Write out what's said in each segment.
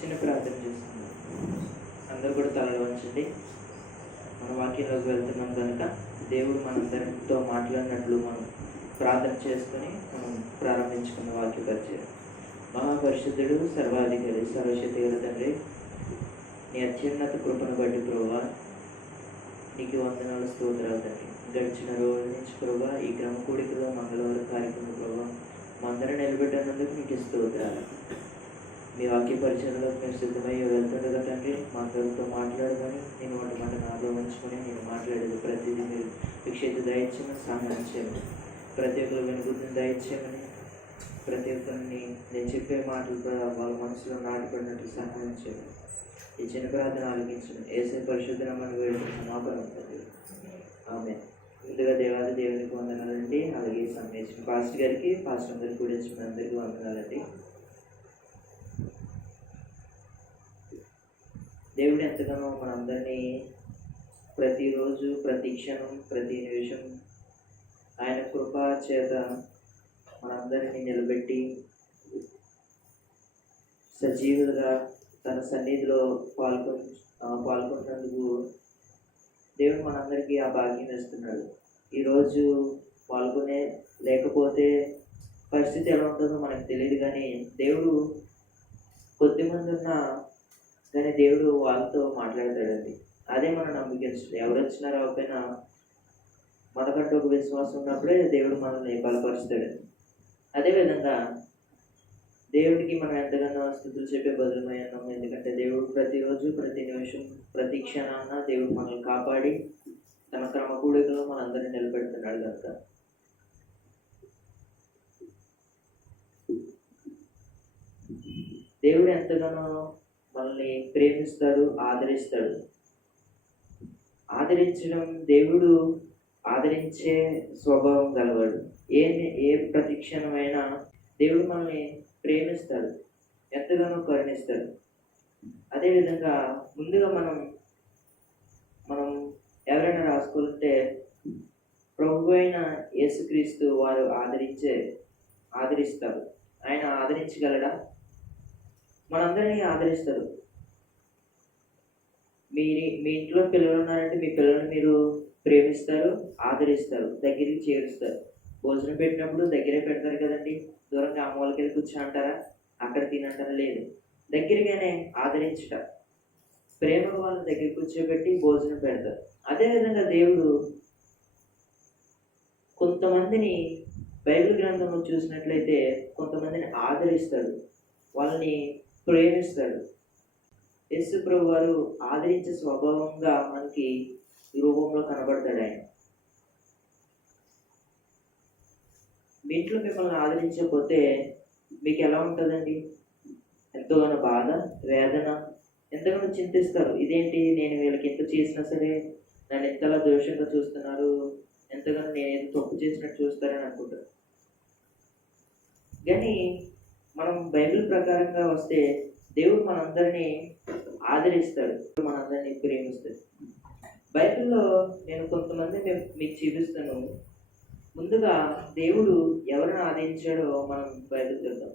చిన్న ప్రార్థన చేస్తున్నాం. అందరూ కూడా తలలు వంచండి. మన వాక్యంలోకి వెళ్తున్నాం కనుక దేవుడు మనందరితో మాట్లాడినట్లు మనం ప్రార్థన చేసుకొని మనం ప్రారంభించుకున్న వాక్య పరిచయం. మహాపరిశుద్ధుడు, సర్వాధికారి, సర్వశక్తి గల తండ్రి, నీ అత్యున్నత కృపను బట్టి ప్రభువా నీకు వందనాలు, స్తోత్రాలు తండ్రి. గడిచిన రోజు నుంచి ప్రభువా ఈ క్రమ కూడికలో మంగళవారం కార్యక్రమం ప్రభువా మా అందరూ నిలబెట్టినందుకు నీకు స్తోత్రాలు. మీ వాక్య పరిచయంలో మేము సిద్ధమై వెళ్తుండగా తండ్రి మా అందరితో మాట్లాడమని, నేను వాటి మాట నాలో ఉంచుకొని నేను మాట్లాడేది ప్రతిదీ మీరు విక్షేత దయచేయమని సహాయం చేయమని, ప్రతి ఒక్కరు వెనుకని దయచేయమని, ప్రతి ఒక్కరిని నేను చెప్పే మాటలు కూడా వాళ్ళ మనసులో నాటుపడినట్టు సహాయం చేయమని ఈ చిన్న ప్రార్థన ఆలకించడం ఏసే పరిశుద్ధ నామమున వేడుకుంటున్నాము మా పరమ. ఆమె ముందుగా దేవాది దేవునికి వందనాలండి. అలాగే సందేశం పాస్టర్ గారికి, పాస్టర్ అందరికి కూడా అందరికీ వందనాలండి. దేవుడు ఎంతగానో మనందరినీ ప్రతిరోజు, ప్రతి క్షణం, ప్రతి నిమిషం ఆయన కృపా చేత మనందరినీ నిలబెట్టి సజీవులుగా తన సన్నిధిలో పాల్గొన్నందుకు దేవుడు మనందరికీ ఆ భాగ్యం ఇస్తున్నాడు. ఈరోజు పాల్గొనే లేకపోతే పరిస్థితి ఎలా ఉంటుందో మనకు తెలియదు, కానీ దేవుడు కొద్దిమంది ఉన్నా కానీ దేవుడు వాళ్ళతో మాట్లాడతాడండి. అదే మన నమ్మకం. ఎవరు వచ్చినా రాకపోయినా మనకంటూ ఒక విశ్వాసం ఉన్నప్పుడే దేవుడు మనల్ని బలపరుస్తాడండి. అదేవిధంగా దేవుడికి మనం ఎంతగానో స్తుతులు చెప్పే బదులమై ఉన్నాము. ఎందుకంటే దేవుడు ప్రతిరోజు, ప్రతి నిమిషం, ప్రతి క్షణాన దేవుడు మనల్ని కాపాడి తన క్రమకూడికలో మనందరినీ నిలబెడుతున్నాడు కనుక దేవుడు ఎంతగానో మనల్ని ప్రేమిస్తాడు, ఆదరిస్తాడు. ఆదరించడం, దేవుడు ఆదరించే స్వభావం గలవాడు. ఏ ప్రతిక్షణమైనా దేవుడు మనల్ని ప్రేమిస్తాడు, ఎంతగానో కరుణిస్తాడు. అదేవిధంగా ముందుగా మనం ఎవరైనా రాసుకుంటే ప్రభు అయిన యేసుక్రీస్తు వారు ఆదరిస్తారు. ఆయన ఆదరించగలడా? మనందరినీ ఆదరిస్తారు. మీ ఇంట్లో పిల్లలు ఉన్నారంటే మీ పిల్లల్ని మీరు ప్రేమిస్తారు, ఆదరిస్తారు, దగ్గరికి చేరుస్తారు. భోజనం పెట్టినప్పుడు దగ్గరే పెడతారు కదండి. దూరంగా అమ్మవాళ్ళకి వెళ్ళి కూర్చో అంటారా? అక్కడ తినంటారా? లేదు, దగ్గరగానే ఆదరించుట, ప్రేమగా వాళ్ళ దగ్గర కూర్చోబెట్టి భోజనం పెడతారు. అదేవిధంగా దేవుడు కొంతమందిని బైబిల్ గ్రంథంలో చూసినట్లయితే కొంతమందిని ఆదరిస్తాడు, వాళ్ళని ప్రేమిస్తాడు. యేసు ప్రభు వారు ఆదరించే స్వభావంగా మనకి ఈ రూపంలో కనబడతాడు. ఆయన మీ ఇంట్లో మిమ్మల్ని ఆదరించకపోతే మీకు ఎలా ఉంటుందండి? ఎంతగానో బాధ, వేదన, ఎంతగానో చింతిస్తారు. ఇదేంటి, నేను వీళ్ళకి ఎంత చేసినా సరే నన్ను ఎంతలా దోషంగా చూస్తున్నారు, ఎంతగానో నేను ఎంత తప్పు చేసినట్టు చూస్తారని అనుకుంటారు. కానీ మనం బైబిల్ ప్రకారంగా వస్తే దేవుడు మనందరినీ ఆదరిస్తాడు, మనందరినీ ప్రేమిస్తాడు. బైబిల్లో నేను కొంతమంది మీకు చూపిస్తాను. ముందుగా దేవుడు ఎవరిని ఆదరించాడో మనం బైబిల్ చూద్దాం.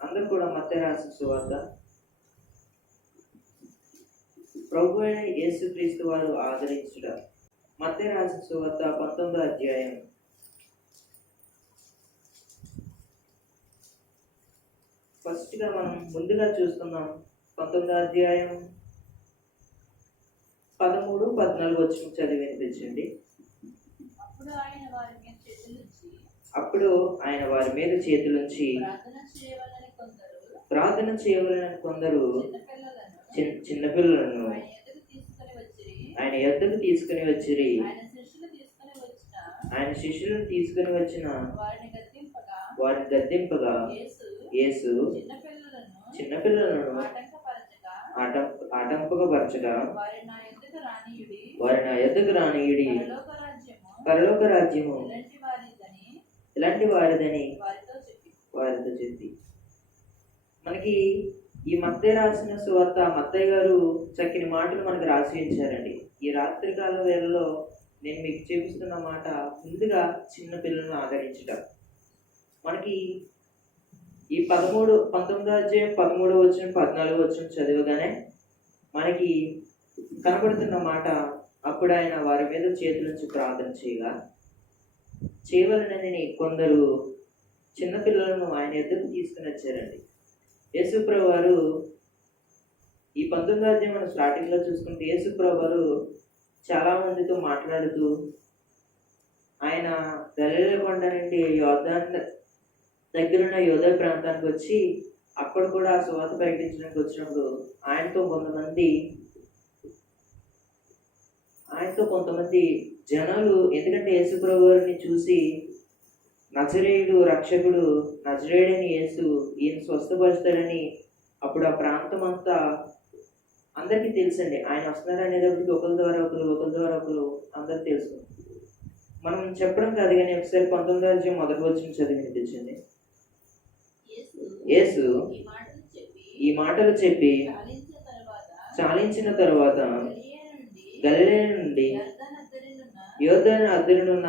అందరూ కూడా మత్తయి రాసిన సువార్త, ప్రభు అయిన యేసుక్రీస్తు వారు ఆదరించుట. మత్తయి రాసిన సువార్త 19వ అధ్యాయం ఫస్ట్గా మనం ముందుగా చూస్తున్నాం. 19వ అధ్యాయం 13, 14 వచ్చిన చదివి వినిపించండి. అప్పుడు ఆయన వారి మీద చేతులుంచి ప్రార్థన చేయవలెనని కొందరు చిన్నపిల్లలను ఆయన యొద్దకు తీసుకుని వచ్చిరి. ఆయన శిష్యులను తీసుకుని వచ్చిన వారిని గద్దింపగా యేసు చిన్నపిల్లలను ఆటంకపరచగా వారి నా యొద్దకు రానియుడి, పరలోక రాజ్యము ఇలాంటి వారిదని వారితో చెప్పి. మనకి ఈ మత్తయి రాసిన సువార్త, మత్తయి గారు చక్కని మాటలు మనకు రాసి ఉంచారండి. ఈ రాత్రికాల వేళలో నేను మీకు చూపిస్తున్న మాట ముందుగా చిన్న పిల్లలను ఆదరించడం. మనకి ఈ 19వ అధ్యాయం 13వ వచనం 14వ వచనం చదివగానే మనకి కనబడుతున్న మాట, అప్పుడు ఆయన వారి మీద చేతులుంచి ప్రార్థన చేయవలనని కొందరు చిన్నపిల్లలను ఆయన ఎదురు తీసుకుని వచ్చారండి. యేసుప్రభు వారు ఈ 19వ అధ్యాయం మనం స్టార్టింగ్లో చూసుకుంటే యేసుప్రభు వారు చాలా మందితో మాట్లాడుతూ ఆయన గలిలయ కొండ నుండి యోర్దాను దగ్గరున్న యోర్దా ప్రాంతానికి వచ్చి అక్కడ కూడా సువార్త ప్రకటించడానికి వచ్చినప్పుడు ఆయనతో కొంతమంది జనాలు, ఎందుకంటే యేసుప్రభు వారిని చూసి నజరేయుడు రక్షకుడు, నజరేయుడని యేసు ఈయన స్వస్థపరుస్తాడని అప్పుడు ఆ ప్రాంతం అంతా అందరికీ తెలుసండి. ఆయన వస్తున్నారు అనేటప్పటికి ఒకరి ద్వారా ఒకరు అందరికి తెలుసు. మనం చెప్పడం కాదు కానీ ఒకసారి 19వ అధ్యాయం మొదటి వచనం చదివి వినిపించింది. యేసు ఈ మాటలు చెప్పి చాలించిన తర్వాత గలిలయ నుండి యోర్దాను అద్దరినున్న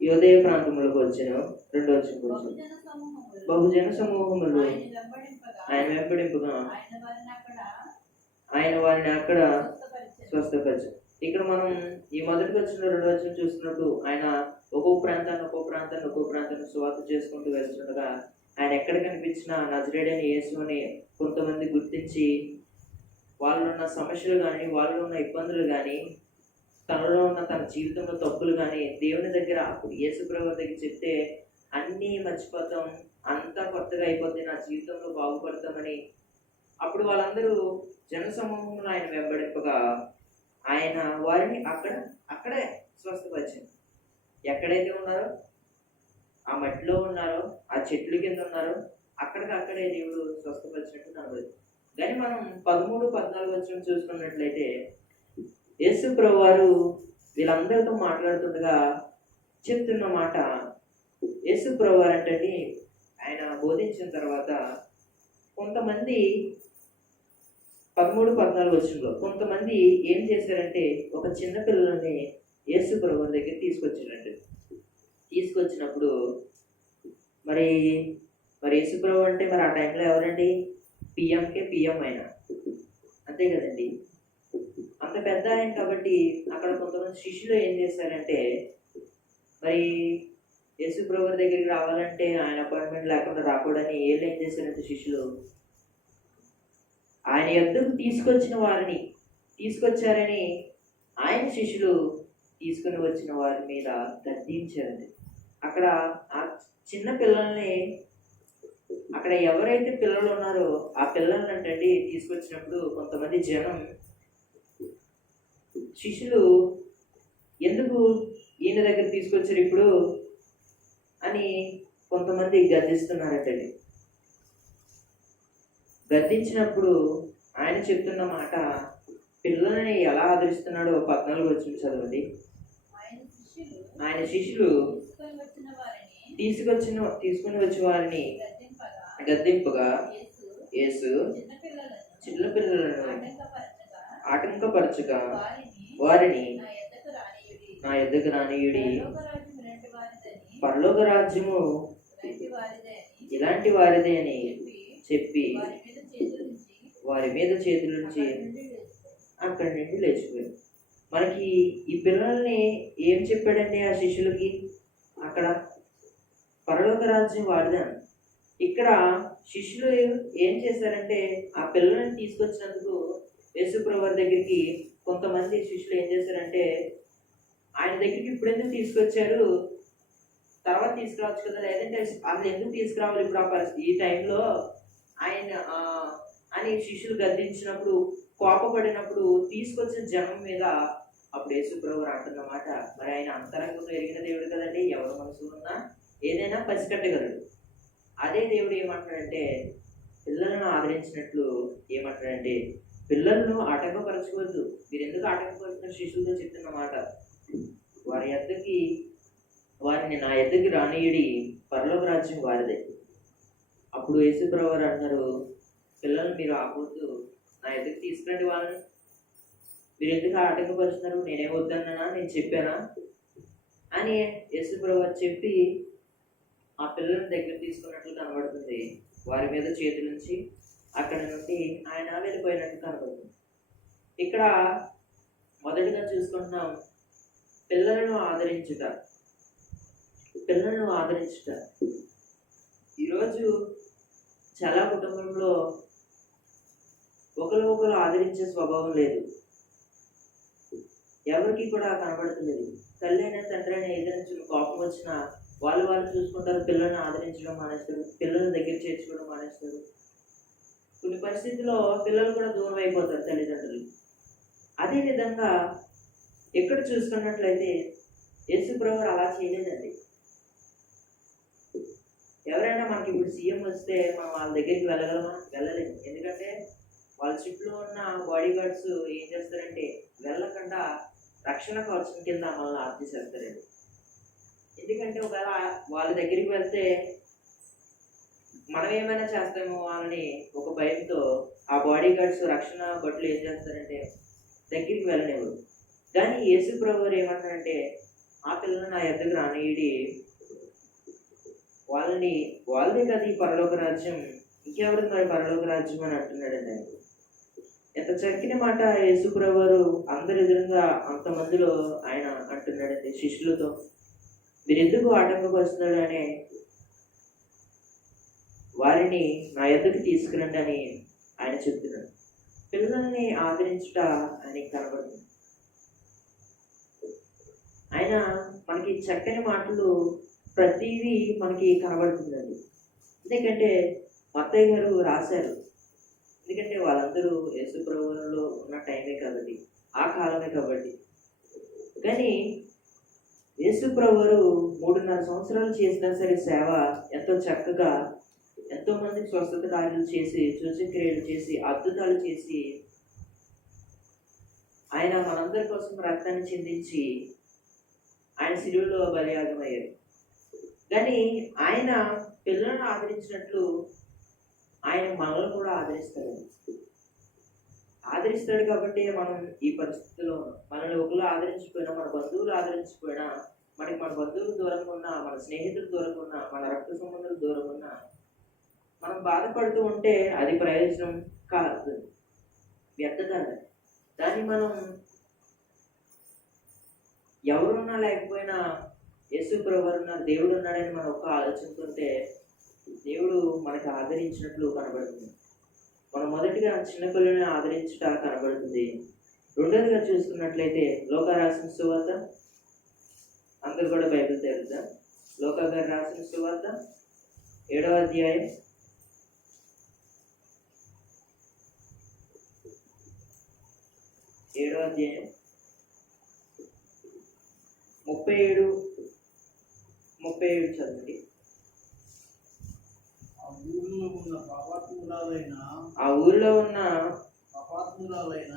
యోదయ ప్రాంతంలోకి వచ్చాను. 2వ వచనం, బహుజన సమూహములు ఆయన వెంబడింపుగా ఆయన వారిని అక్కడ స్వస్థపరిచారు. ఇక్కడ మనం ఈ మొదటికి వచ్చిన 2వ వచనం చూస్తున్నప్పుడు ఆయన ఒక్కో ప్రాంతాన్ని సువార్త చేసుకుంటూ వెళ్తుండగా ఆయన ఎక్కడ కనిపించినా నజరేయుడైన యేసుని కొంతమంది గుర్తించి వాళ్ళలో ఉన్న సమస్యలు కానీ, వాళ్ళలో ఉన్న ఇబ్బందులు కానీ, తనలో ఉన్న తన జీవితంలో తప్పులు కానీ దేవుని దగ్గర, అప్పుడు యేసుప్రభు దగ్గర చెప్తే అన్నీ మర్చిపోతాం, అంతా కొత్తగా అయిపోతుంది, నా జీవితంలో బాగుపడతామని అప్పుడు వాళ్ళందరూ జనసమూహంలో ఆయన వెంబడింపగా ఆయన వారిని అక్కడే స్వస్థపరిచారు. ఎక్కడైతే ఉన్నారో, ఆ మట్టిలో ఉన్నారో, ఆ చెట్ల కింద ఉన్నారో అక్కడే దేవుడు స్వస్థపరిచినట్టు కనబడుతుంది. కానీ మనం 13, 14 వచనం చూసుకున్నట్లయితే యేసుప్రభు వారు వీళ్ళందరితో మాట్లాడుతుండగా చెప్తున్న మాట, యేసుప్రభు వారు అంటే ఆయన బోధించిన తర్వాత కొంతమంది 13, 14 వచనంలో కొంతమంది ఏం చేశారంటే ఒక చిన్న పిల్లల్ని యేసుప్రభు వారి దగ్గర తీసుకొచ్చినప్పుడు మరి యేసుప్రభు అంటే మరి ఆ టైంలో ఎవరండి? పిఎం ఆయన, అంతే కదండి. అంత పెద్ద ఆయన కాబట్టి అక్కడ కొంతమంది శిష్యులు ఏం చేశారంటే, మరి యేసుప్రభు వారి దగ్గరికి రావాలంటే ఆయన అపాయింట్మెంట్ లేకుండా రాకూడదని వీళ్ళు ఏం చేశారంటే శిష్యులు ఆయన యొద్దకు తీసుకొచ్చారని ఆయన శిష్యులు తీసుకుని వచ్చిన వారి మీద గద్దించారండి. అక్కడ ఆ చిన్న పిల్లల్ని, అక్కడ ఎవరైతే పిల్లలు ఉన్నారో ఆ పిల్లల్ని అంటే తీసుకొచ్చినప్పుడు కొంతమంది జనం శిష్యులు ఎందుకు ఈయన దగ్గర తీసుకొచ్చారు ఇప్పుడు అని కొంతమంది గద్దిస్తున్నారంటండి. గద్దించినప్పుడు ఆయన చెప్తున్న మాట, పిల్లల్ని ఎలా ఆదరిస్తున్నాడో 14 వచనం చదవండి. ఆయన శిష్యులు తీసుకుని వచ్చిన వారిని గద్దింపగా యేసు చిన్న పిల్లలను ఆటంకపరచగా వారిని నా యొద్దకు రానియుడి, పరలోక రాజ్యము ఇలాంటి వారిదే అని చెప్పి వారి మీద చేతులుంచి అక్కడి నుండి లేచిపోయాడు. మనకి ఈ పిల్లల్ని ఏం చెప్పాడండి ఆ శిష్యులకి? అక్కడ పరలోక రాజ్యం వారిదే. ఇక్కడ శిష్యులు ఏం చేశారంటే ఆ పిల్లల్ని తీసుకొచ్చినందుకు యేసుప్రభు వారి దగ్గరికి కొంతమంది శిష్యులు ఏం చేశారంటే, ఆయన దగ్గరికి ఇప్పుడు ఎందుకు తీసుకొచ్చారు, తర్వాత తీసుకురావచ్చు కదా, లేదంటే అసలు ఎందుకు తీసుకురావాలి ఇప్పుడు ఆ పరిస్థితి ఈ టైంలో ఆయన అని శిష్యులు గద్దించినప్పుడు, కోపపడినప్పుడు తీసుకొచ్చిన జనం మీద అప్పుడు యేసుప్రభు అంటున్నమాట, మరి ఆయన అంతరంగంలో ఎరిగిన దేవుడు కదండి, ఎవరు మనసు ఉన్నా ఏదైనా పసికట్టగలడు. అదే దేవుడు ఏమంటాడంటే, పిల్లలను ఆదరించినట్లు ఏమంటాడంటే, పిల్లలను ఆటంకపరచవద్దు, మీరు ఎందుకు ఆటంకపరుస్తున్న శిష్యులతో చెప్తున్నమాట, వారిని నా ఎద్దకి రానియుడి, పరలోక రాజ్యం వారిదే. అప్పుడు యేసుప్రభు వారు అంటున్నారు, పిల్లల్ని మీరు ఆపొద్దు, నా ఎద్దకు తీసుకురండి, వాళ్ళని మీరు ఎందుకు ఆటంకపరుస్తున్నారు, నేనే వద్దన్నానా, నేను చెప్పానా అని యేసుప్రభు వారు చెప్పి ఆ పిల్లలను దగ్గర తీసుకున్నట్లు కనబడుతుంది. వారి మీద చేతులుంచి అక్కడి నుండి ఆయన వెళ్ళిపోయినట్టు కనబడుతుంది. ఇక్కడ మొదటిగా చూసుకుంటున్నాం, పిల్లలను ఆదరించుట. పిల్లలను ఆదరించుట. ఈరోజు చాలా కుటుంబంలో ఒకరు ఆదరించే స్వభావం లేదు, ఎవరికి కూడా కనబడుతులేదు. తల్లి అయినా తండ్రి అయినా ఏదైనా కోపం వచ్చినా వాళ్ళు చూసుకుంటారు, పిల్లల్ని ఆదరించడం మానేస్తారు, పిల్లల్ని దగ్గర చేర్చుకోవడం మానేస్తారు. కొన్ని పరిస్థితుల్లో పిల్లలు కూడా దూరం అయిపోతారు తల్లిదండ్రులు. అదేవిధంగా ఎక్కడ చూసుకున్నట్లయితే యేసుప్రభువు అలా చేయలేదండి. ఎవరైనా మనకి ఇప్పుడు సీఎం వస్తే మనం వాళ్ళ దగ్గరికి వెళ్ళగలమా? వెళ్ళలేము. ఎందుకంటే వాళ్ళ చుట్టూ ఉన్న బాడీ గార్డ్స్ ఏం చేస్తారంటే వెళ్ళకుండా రక్షణ కవచం కింద మనల్ని ఆర్తి చేస్తారండి. ఎందుకంటే ఒకవేళ వాళ్ళ దగ్గరికి వెళ్తే మనం ఏమైనా చేస్తామో వాళ్ళని ఒక భయంతో ఆ బాడీ గార్డ్స్ రక్షణ భటులు ఏం చేస్తారంటే దగ్గరికి వెళ్ళనివ్వరు. కానీ యేసు ప్రభువు ఏమంటారంటే ఆ పిల్లలు నా ఎద్దకు రానియడి, వాళ్ళదే కదా ఈ పరలోక రాజ్యం, ఇంకెవరికి మరి పరలోక రాజ్యం అని అంటున్నాడండి ఆయన. ఎంత చక్కని మాట యేసు ప్రభువు అందరి ఎదురుగా అంతమందిలో ఆయన అంటున్నాడండి శిష్యులతో. మీరు ఎందుకు ఆటంకపరుస్తున్నాడు అని వారిని నా ఎద్దకు తీసుకురండి అని ఆయన చెప్తున్నాడు. పిల్లల్ని ఆదరించుట ఆయనకి కనబడుతుంది. ఆయన మనకి చక్కని మాటలు ప్రతిదీ మనకి కనబడుతుందండి. ఎందుకంటే మత్తయ్య గారు రాశారు, ఎందుకంటే వాళ్ళందరూ యేసు ప్రభువులో ఉన్న టైమే కాబట్టి, ఆ కాలమే కాబట్టి. కానీ యేసు ప్రభువు 3.5 సంవత్సరాలు చేసినా సరే సేవ ఎంతో చక్కగా ఎంతో మందికి స్వస్థత కార్యాలు చేసి, సూచక్రియలు చేసి, అద్భుతాలు చేసి ఆయన మనందరి కోసం రక్తాన్ని చిందించి ఆయన శిలువలో బలియాగమయ్యారు. కానీ ఆయన పిల్లలను ఆదరించినట్లు ఆయన మనల్ని కూడా ఆదరిస్తాడు కాబట్టి మనం ఈ పరిస్థితిలో మనల్ని ఒకరు ఆదరించిపోయినా, మన బంధువులు ఆదరించిపోయినా, మన బంధువులు దూరంగా ఉన్నా, మన స్నేహితులు దూరంగా ఉన్నా, మన రక్త సంబంధాలు దూరంగా ఉన్నా, మనం బాధపడుతూ ఉంటే అది ప్రయోజనం కాదు, వ్యర్థత. దాన్ని మనం ఎవరున్నా లేకపోయినా యేసు ప్రభువు ఉన్నారు, దేవుడు ఉన్నాడని మనం ఒక్క ఆలోచిస్తుంటే దేవుడు మనకు ఆదరించినట్లు కనబడుతుంది. మనం మొదటిగా చిన్నపిల్లల్ని ఆదరించుట కనబడుతుంది. రెండోదిగా చూసుకున్నట్లయితే లోకా రాసిన సువార్త, అందరూ కూడా బైబిల్ తెరుద్దాం. లోకా గారు రాసిన సువార్త 7వ అధ్యాయం 37 చదవండి. ఆ ఊరిలో ఉన్న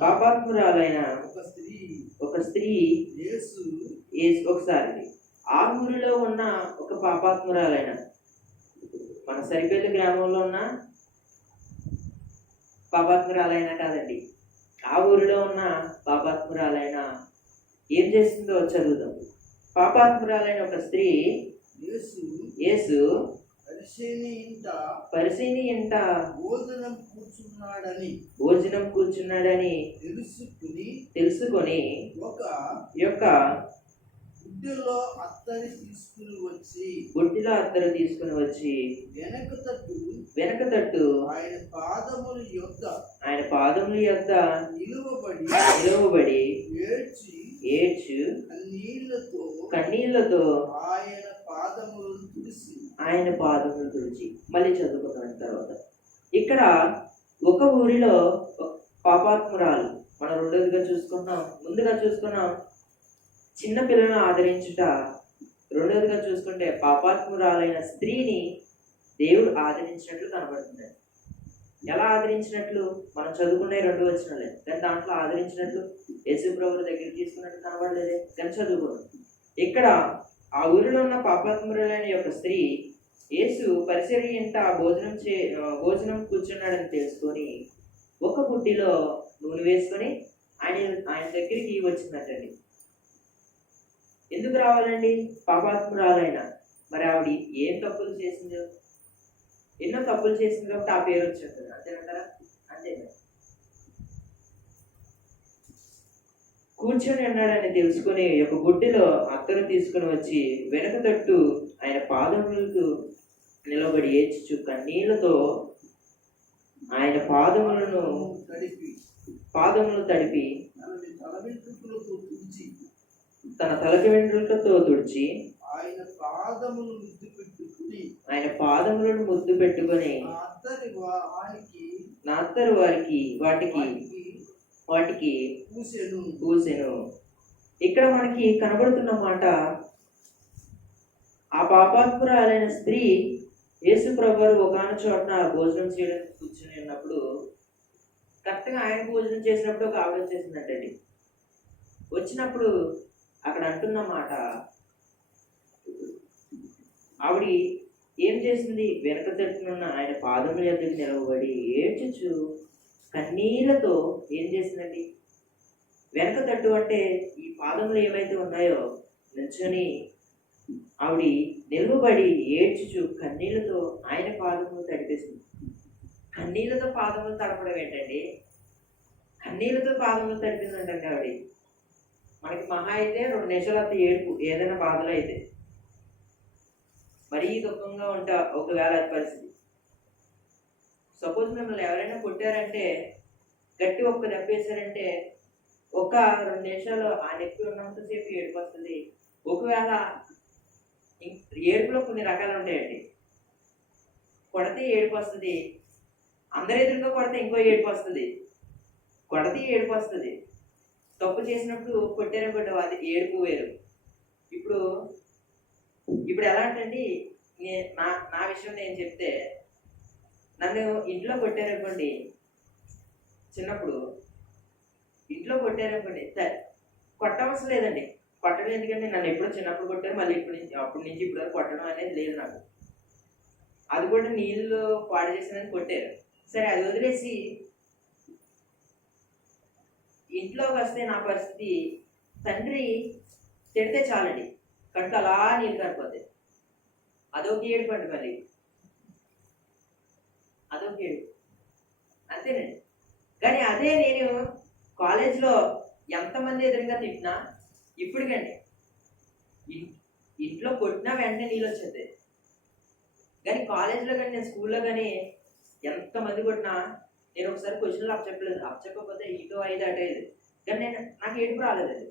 పాపాత్మురాలైన ఒక స్త్రీ ఒకసారి ఆ ఊరిలో ఉన్న ఒక పాపాత్మురాలైన, మన సరిపల్లి గ్రామంలో ఉన్న పాపాత్మురాలైన కాదండి, ఆ ఊరిలో ఉన్న పాపాత్మురాలైన ఏం చేస్తుందో చదువుదాం. పాపాత్మురాలైన ఒక స్త్రీ యేసు పరిసయ్యుని ఇంట భోజనం కూర్చున్నాడని తెలుసుకొని యొక్క బుడ్డిలో అత్తరు తీసుకుని వచ్చి వెనక తట్టు ఆయన పాదముల యొద్ద నిలువబడి ఏడ్చు కన్నీళ్లతో ఆయన పాదములు తుడిచి. మళ్ళీ చదువుకుందాం తర్వాత. ఇక్కడ ఒక ఊరిలో పాపాత్మురాలు, మనం రెండోదిగా చూసుకున్నాం. ముందుగా చూసుకున్నాం చిన్న పిల్లలను ఆదరించుట, రెండోదిగా చూసుకుంటే పాపాత్మురాలైన స్త్రీని దేవుడు ఆదరించినట్లు కనబడుతుంది. ఎలా ఆదరించినట్లు మనం చదువుకునే 2 వచనాలే, కానీ దాంట్లో ఆదరించినట్లు యేసు ప్రభువు దగ్గర తీసుకున్నట్టు కనబడలేదే, కానీ చదువుకున్నాం. ఇక్కడ ఆ ఊరిలో ఉన్న పాపాత్మురాలైన యొక్క స్త్రీ యేసు పరిసయ్యుని ఇంట భోజనం కూర్చున్నాడని తెలుసుకొని ఒక బుడ్డిలో నూనె వేసుకొని ఆయన దగ్గరికి వచ్చిందటండి. ఎందుకు రావాలండి? పాపాత్మురాలైన మరి ఆవిడ ఏం తప్పులు చేసిందో, ఎన్నో తప్పులు చేసింది కాబట్టి ఆ పేరు వచ్చింది. అంతేనంటారా? అంతే. కూర్చొని ఉన్నాడని తెలుసుకుని ఒక గుడ్డిలో అత్తరు తీసుకుని వచ్చి వెనక తట్టు ఆయన పాదములకు నిలబడి ఏడ్చుచు కన్నీళ్లతో ఆయన పాదములు తడిపి తన తలకి వెంట్రుకతో తుడిచి ఆయన పాదములను ముద్దు పెట్టుకుని నా అత్తరు వాటికి పూసెను. ఇక్కడ మనకి కనబడుతున్న మాట, ఆ పాపాత్మురాలైన స్త్రీ యేసు ప్రభువారు ఒకనొక చోటన భోజనం చేయడానికి కూర్చుని ఉన్నప్పుడు, కరెక్ట్గా ఆయన భోజనం చేసినప్పుడు ఒక ఆవిడ వచ్చేసిందంటండి. వచ్చినప్పుడు అక్కడ అంటున్న మాట, ఆవిడ ఏం చేసింది? వెనక తట్టునున్న ఆయన పాదముల యొద్దకు నిలవబడి ఏడ్చుచు కన్నీళ్లతో ఏం చేసిందండి? వెనక తట్టు అంటే ఈ పాదములు ఏమైతే ఉన్నాయో నిల్చొని ఆవిడ నిలవబడి ఏడ్చుచు కన్నీళ్లతో ఆయన పాదములు తడిపేసింది. కన్నీళ్లతో పాదములు తడపడం ఏంటండి? కన్నీళ్లతో పాదములు తడిపిందంటే ఆవిడ. మనకి మహా అయితే 2 నిమిషాలు అంత ఏడుపు, ఏదైనా బాధలు అయితే. మరీ దుఃఖంగా ఉంటా ఒకవేళ అది పరిస్థితి. సపోజ్ మిమ్మల్ని ఎవరైనా కొట్టారంటే, గట్టి ఒక్క దెబ్బ వేసారంటే ఒక 2 నిమిషాలు ఆ నొప్పి ఉన్నంతసేపు ఏడుపు వస్తుంది. ఒకవేళ ఏడుపులో కొన్ని రకాలు ఉంటాయండి. కొడితే ఏడుపు వస్తుంది, అందరి ఎదురుగా కొడితే ఇంకో ఏడుపు వస్తుంది, కొడితే ఏడుపు వస్తుంది. తప్పు చేసినప్పుడు కొట్టారనుకోండి, అది ఏడుపు వేరు. ఇప్పుడు ఎలా అంటండి, నా విషయం నేను చెప్తే, నన్ను ఇంట్లో కొట్టారనుకోండి, చిన్నప్పుడు ఇంట్లో కొట్టారనుకోండి, కొట్టవలసిన లేదండి. కొట్టడం ఎందుకంటే నన్ను ఎప్పుడో చిన్నప్పుడు కొట్టారు, మళ్ళీ అప్పటి నుంచి ఇప్పుడు వరకు కొట్టడం అనేది లేదు నాకు. అది కూడా నీళ్ళు పాడు చేసినని కొట్టారు. సరే, అది వదిలేసి ఇంట్లోకి వస్తే నా పరిస్థితి, తండ్రి తిడితే చాలండి, కడుపు అలా నీళ్ళు కారిపోతాయి. అదొక ఏడుపు అండి. మళ్ళీ అదొక ఏడుపు, అంతేనండి. కానీ అదే నేను కాలేజ్లో ఎంతమంది ఎదురుగా తిట్టినా, ఇప్పటికండి ఇంట్లో కొట్టినా వెంటనే నీళ్ళు వచ్చేది. కానీ కాలేజ్లో కానీ నేను స్కూల్లో కానీ ఎంతమంది కొట్టినా నేను ఒకసారి క్వశ్చన్లు అప్పచెప్పకపోతే ఇటో 5 అటో 5, కానీ నాకు ఏడుపు రాలేదు అది.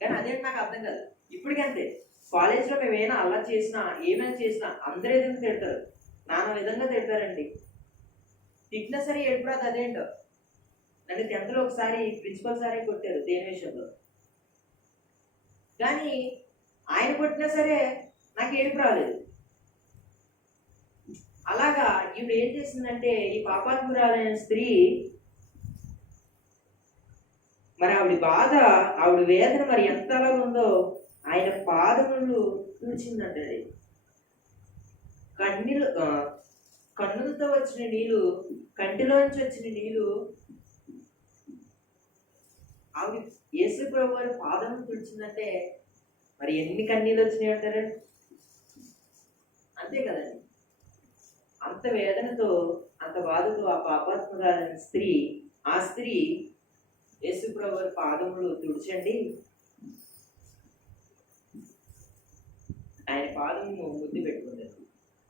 కానీ అదేంటి నాకు అర్థం కాదు. ఇప్పటికంతే కాలేజ్లో మేము ఏమైనా అల్లరి చేసినా, ఏమైనా చేసినా అందరూ ఏదైనా తిడతారు, నానా విధంగా తిడతారండి. తిట్టినా సరే ఏడుపు రాదు. అదేంటో. నన్ను 10th లో ఒకసారి ప్రిన్సిపల్ సారే కొట్టారు దేని విషయంలో, కానీ ఆయన కొట్టినా సరే నాకు ఏడుపు రాలేదు. అలాగా ఇప్పుడు ఏం చేసిందంటే, ఈ పాపాత్మురాలైన స్త్రీ, మరి ఆవిడ బాధ, ఆవిడ వేదన మరి ఎంతలా ఉందో ఆయన పాదములు తుడిచిందంటే, కన్నులతో వచ్చిన నీళ్ళు, కంటిలోంచి వచ్చిన నీళ్ళు ఆవిడ యేసు ప్రభు వారి పాదములు తుడిచిందంటే మరి ఎన్ని కన్నీళ్ళు వచ్చినాయి అంటారు? అంతే కదండి. అంత వేదనతో, అంత బాధతో ఆ పాపాత్మురాలైన స్త్రీ, ఆ స్త్రీ యేసు ప్రభు వారి పాదములు తుడిచండి, ఆయన పాదము ముద్దు పెట్టుకున్నారు.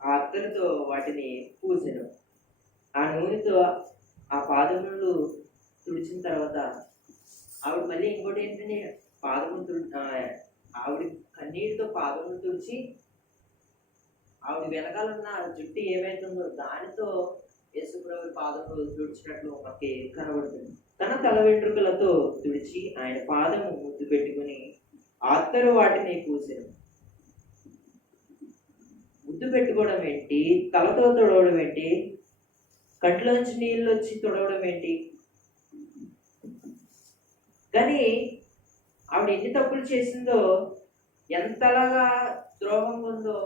ఆ అత్తరుతో వాటిని పూసెను. ఆ నూనెతో ఆ పాదములు తుడిచిన తర్వాత ఆవిడ మళ్ళీ ఇంకోటి ఏంటంటే, ఆవిడ కన్నీటితో పాదములు తుడిచి, ఆవిడ వెనకాల ఉన్న జుట్టు ఏమైతుందో దానితో యేసుప్రభు పాదములు తుడిచినట్లు మనకి కనబడుతుంది. తన తల వెంట్రుకలతో తుడిచి ఆయన పాదము ముద్దు పెట్టుకుని అత్తరు వాటిని పూసెను. ముద్దు పెట్టుకోవడం ఏంటి? తలతో తొడవడం ఏంటి? కంట్లోంచి నీళ్ళు వచ్చి తొడవడం ఏంటి? కానీ ఆవిడ ఎన్ని తప్పులు చేసిందో, ఎంతలాగా ద్రోహంగా ఉందో,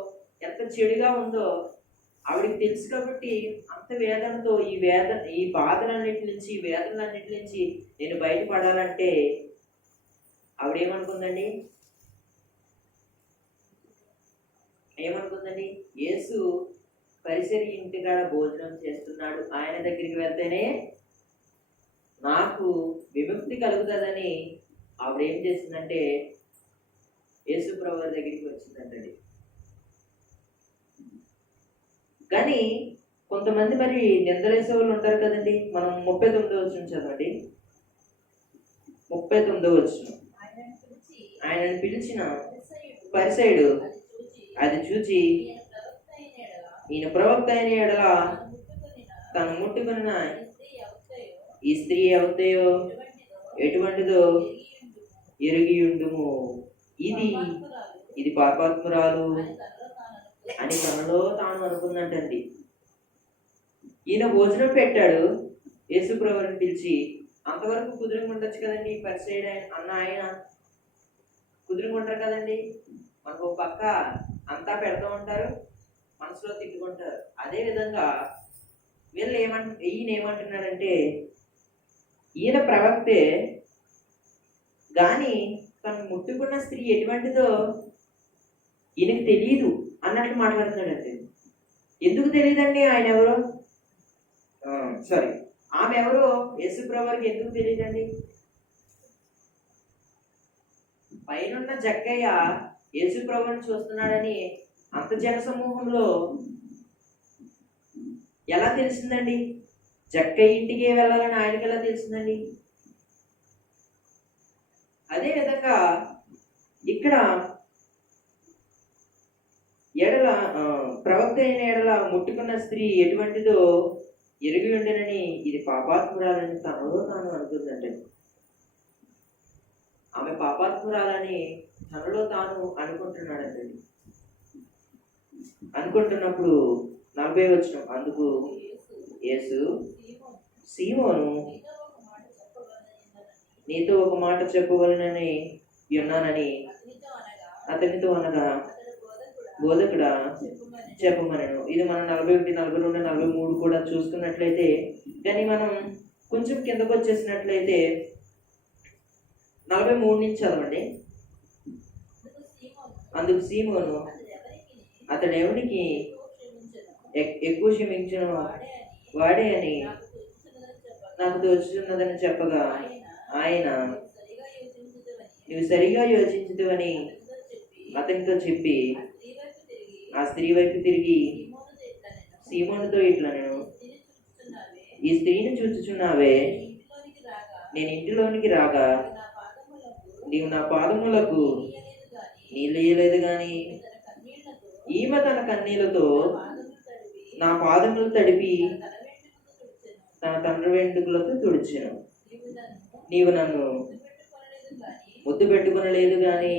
ఎంత చెడుగా ఉందో ఆవిడకి తెలుసు. కాబట్టి అంత వేదనతో ఈ బాధలన్నిటి నుంచి, ఈ వేదనలన్నిటి నుంచి నేను బయటపడాలంటే ఆవిడేమనుకుందండి? ఏమనుకుందండి? యేసు పరిసరి ఇంటికాడ భోజనం చేస్తున్నాడు, ఆయన దగ్గరికి వెళ్తేనే నాకు విముక్తి కలుగుతుందని ఆవిడ ఏం చేసిందంటే యేసు ప్రభు దగ్గరికి వచ్చిందంటండి. కానీ కొంతమంది మరి నిందలేసే వాళ్ళు ఉంటారు కదండి. మనం 39వ వచనం చదవండి. 39వ వచనం. ఆయనను పిలిచిన పరిసయుడు అది చూచి ఈయన ప్రవక్త అయిన ఎడల తను ముట్టుకున్న ఈ స్త్రీ ఎవరిదో ఎటువంటిదో ఎరిగి ఉండుము, ఇది పాపాత్మురాలు అని తనలో తాను అనుకుందంటండి. ఈయన భోజనం పెట్టాడు, యేసు ప్రభువుని పిలిచి. అంతవరకు కుదురుగా ఉండొచ్చు కదండి. పరిసయుడు అన్న ఆయన కుదురుగా ఉంటారు కదండి. మనకు ఒక పక్క అంతా పెడతా ఉంటారు, మనసులో తిట్టుకుంటారు. అదే విధంగా వీళ్ళు ఈయన ఏమంటున్నాడంటే, ఈయన ప్రవక్తే గాని తను ముట్టుకున్న స్త్రీ ఎటువంటిదో ఈయనకి తెలియదు అన్నట్లు మాట్లాడుతున్నాడండి. ఎందుకు తెలియదండి? ఆయన ఎవరో ఆమె ఎవరో యేసు ప్రభువుకి ఎందుకు తెలియదండి? పైనున్న జక్కయ్య యేసు ప్రభువుని చూస్తున్నాడని అంత జన సమూహంలో ఎలా తెలిసిందండి? జక్కయ్య ఇంటికి వెళ్ళాలని ఆయనకి ఎలా తెలిసిందండి? అదే విధంగా ఇక్కడ ఎడల ప్రవక్త అయిన ఎడల ముట్టుకున్న స్త్రీ ఎటువంటిదో ఎరిగి ఉండనని ఇది పాపాత్మురాలని తనలో తాను అనుకుందంటే. ఆమె పాపాత్మురాలని తనలో తాను అనుకుంటున్నాడంటే. అనుకుంటున్నప్పుడు 40వ వచనం. అందుకు యేసు సీమోను, నీతో ఒక మాట చెప్పవలనని ఉన్నానని అతనితో అనగా, బోధకుడా చెప్పమనను. ఇది మనం 41, 42, 43 కూడా చూసుకున్నట్లయితే, కానీ మనం కొంచెం కిందకు వచ్చేసినట్లయితే 43 నుంచి చదవండి. అందుకు సీమోను అతడు ఎవరికి ఎక్కువ క్షమించిన వాడే అని నాకు తోచుతున్నదని చెప్పగా, ఆయన నువ్వు సరిగా యోచించుదువని అతనితో చెప్పి ఆ స్త్రీ వైపు తిరిగి సీమోనుతో ఇట్లా, నేను ఈ స్త్రీని చూచుచున్నావే, నేను ఇంటిలోనికి రాగా నీవు నా పాదములకు నీళ్ళు ఇయ్యలేదు గాని ఈమె తన కన్నీళ్లతో నా పాదములు తడిపి తన తండ్రి వెంట్రుకలతో తుడిచెను. నీవు నన్ను ముద్దు పెట్టుకొనలేదు గాని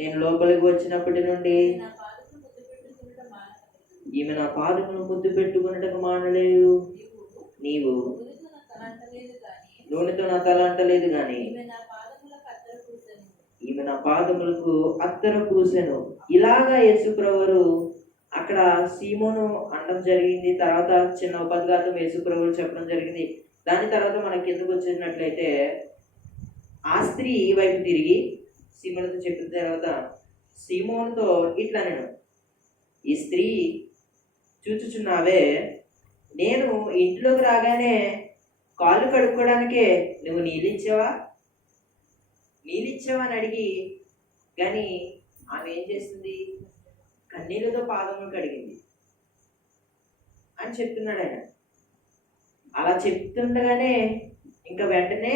నేను లోపలికి వచ్చినప్పటి నుండి ఈమె నా పాదములు ముద్దు పెట్టుకున్నట్టుగా మానలేదు. నీవు నూనెతో నా తల అంటలేదు గాని ఈమె నా పాదములకు అత్తర పూసెను. ఇలాగా యేసు ప్రభువు అక్కడ సీమోను అనడం జరిగింది. తర్వాత చిన్న ఉపద్ఘాతం యేసు ప్రభువు చెప్పడం జరిగింది. దాని తర్వాత మనకి ఎందుకు వచ్చినట్లయితే ఆ స్త్రీ వైపు తిరిగి సీమోనుతో చెప్పిన తర్వాత సీమోనుతో ఇట్లా, నేను ఈ స్త్రీ చూచుచున్నావే, నేను ఇంట్లోకి రాగానే కాళ్ళు కడుక్కోవడానికే నువ్వు నీళ్ళిచ్చావా అని అడిగి, కానీ ఆమె ఏం చేస్తుంది? కన్నీళ్ళతో పాదములు కడిగింది అని చెప్తున్నాడు ఆయన. అలా చెప్తుండగానే ఇంకా వెంటనే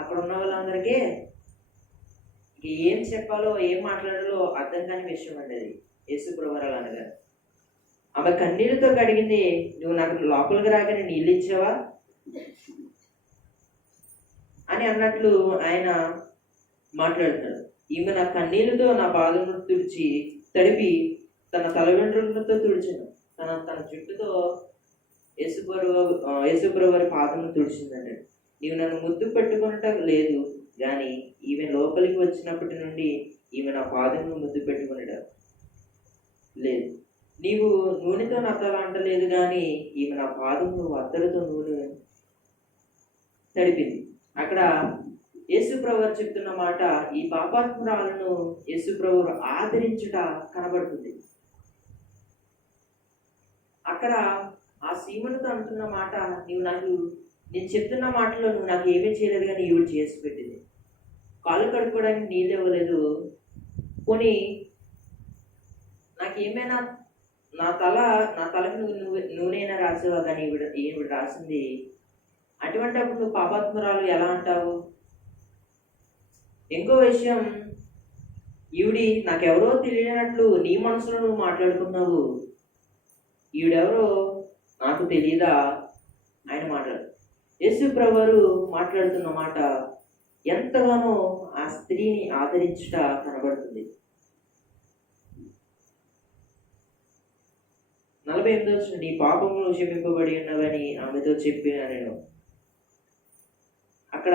అక్కడ ఉన్న వాళ్ళందరికీ ఏం చెప్పాలో ఏం మాట్లాడాలో అర్థం కాని విషయం అండి అది. యేసు ప్రభువు అనగా ఆమె కన్నీళ్ళతో కడిగింది, నువ్వు నాకు లోపలికి రాగానే నీళ్ళు ఇచ్చావా అని అన్నట్లు ఆయన మాట్లాడుతాడు. ఈమె నా కన్నీళ్ళతో నా పాదమును తడిపి తన తల వెంట్రుకలతో తుడిచాను. తన జుట్టుతో యేసుప్రభు వారి పాదమును తుడిచిందండి. నీవు నన్ను ముద్దు పెట్టుకున్నట లేదు కానీ ఈమె లోపలికి వచ్చినప్పటి నుండి ఈమె నా పాదమును ముద్దు పెట్టుకునేట లేదు. నీవు నూనెతో నా తల అంటలేదు కానీ ఈమె నా పాదమును అత్తరుతో నూనె తడిపింది. అక్కడ యేసుప్రభు వారు చెప్తున్న మాట, ఈ పాపాత్మురాలను యేసుప్రభు వారు ఆదరించుట కనబడుతుంది. అక్కడ ఆ సీమనుతో అంటున్న మాట, నేను చెప్తున్న మాటలో నువ్వు నాకు ఏమీ చేయలేదు, కానీ ఈవిడ చేసి పెట్టింది. కాళ్ళు కడుక్కోవడానికి నీళ్ళు ఇవ్వలేదు, పోనీ నాకేమైనా నా తలకు నువ్వు నూనెైనా రాసేవా, కానీ ఈవిడ రాసింది. అటువంటిప్పుడు నువ్వు పాపాత్మురాలు ఎలా అంటావు? ఇంకో విషయం, ఈవిడి నాకెవరో తెలియనట్లు నీ మనసులో నువ్వు మాట్లాడుకున్నావు, ఈవిడెవరో నాకు తెలియదా ఆయన మాట్లాడు. యేసుప్రభు వారు మాట్లాడుతున్న మాట ఎంతగానో ఆ స్త్రీని ఆదరించుట కనబడుతుంది. 48వ వచనం, నీ పాపములు క్షమింపబడి ఉన్నవని ఆమెతో చెప్పిన నేను. అక్కడ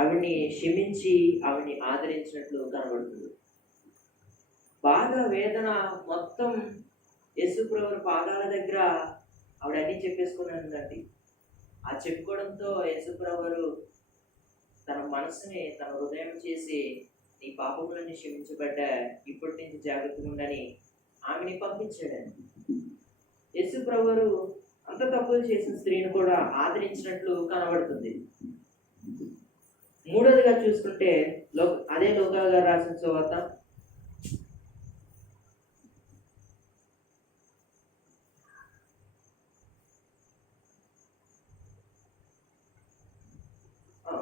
ఆవిడ్ని క్షమించి ఆవిడ్ని ఆదరించినట్లు కనబడుతుంది. బాధ వేదన మొత్తం యేసుప్రభు పాదాల దగ్గర ఆవిడ అన్ని చెప్పేసుకున్నానండి. ఆ చెప్పుకోవడంతో యేసుప్రభు తన మనసుని, తన హృదయం చేసి, నీ పాపములన్నీ క్షమించబడ్డా, ఇప్పటి నుంచి జాగ్రత్తగా ఉండని ఆమెని పంపించాడని. యేసుప్రభు అంత తప్పులు చేసిన స్త్రీని కూడా ఆదరించినట్లు కనబడుతుంది. మూడోదిగా చూసుకుంటే అదే లూకా గారు రాసిన సువార్త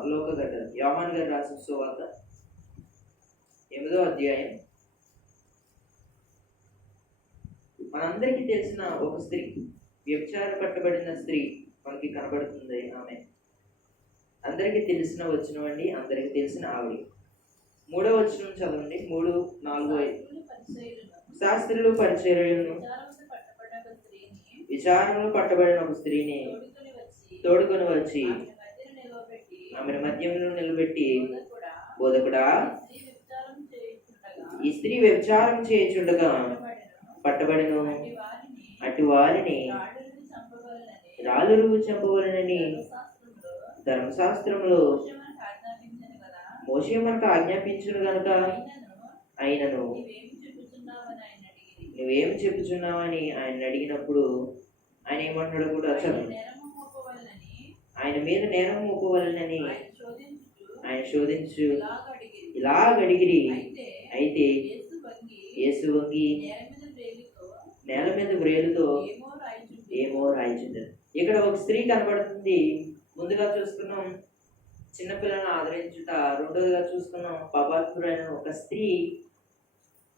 8వ యోహాను గారు రాసిన సువార్త 8వ అధ్యాయం. మనందరికీ తెలిసిన ఒక స్త్రీ, వ్యభిచార పట్టబడిన స్త్రీ మనకి కనబడుతుంది. ఆమె అందరికీ తెలిసిన వచనమండి, అందరికీ తెలిసిన ఆవిడ. 3వ వచనం చదవండి. 3, 4, 5. శాస్త్రులు పరిచర్యలను విచారంలో పట్టబడిన ఒక స్త్రీని తోడుకొని వచ్చి ఆమెను మధ్యంలో నిలబెట్టి, బోధకుడా, ఈ స్త్రీ వ్యభిచారం చేయుచుండగా పట్టబడిను, అటు వారిని రాళ్ళురువు చంపవలెనని ధర్మశాస్త్రంలో మోషే మనకు ఆజ్ఞాపించును గనుక, అయినను నువ్వేం చెప్పుచున్నావని ఆయన అడిగినప్పుడు ఆయన ఏమంటాడు కూడా చదువు. ఆయన మీద నేరం మోపవలనని ఆయన శోధించు ఇలాగడిగిరి. అయితే యేసు వంగి నేల మీద వ్రేలుతో ఏమో రాయించుంటారు. ఇక్కడ ఒక స్త్రీ కనబడుతుంది. ముందుగా చూసుకున్నాం చిన్నపిల్లలను ఆదరించుట, రెండోదిగా చూసుకున్నాం పాపాత్ముడైన ఒక స్త్రీ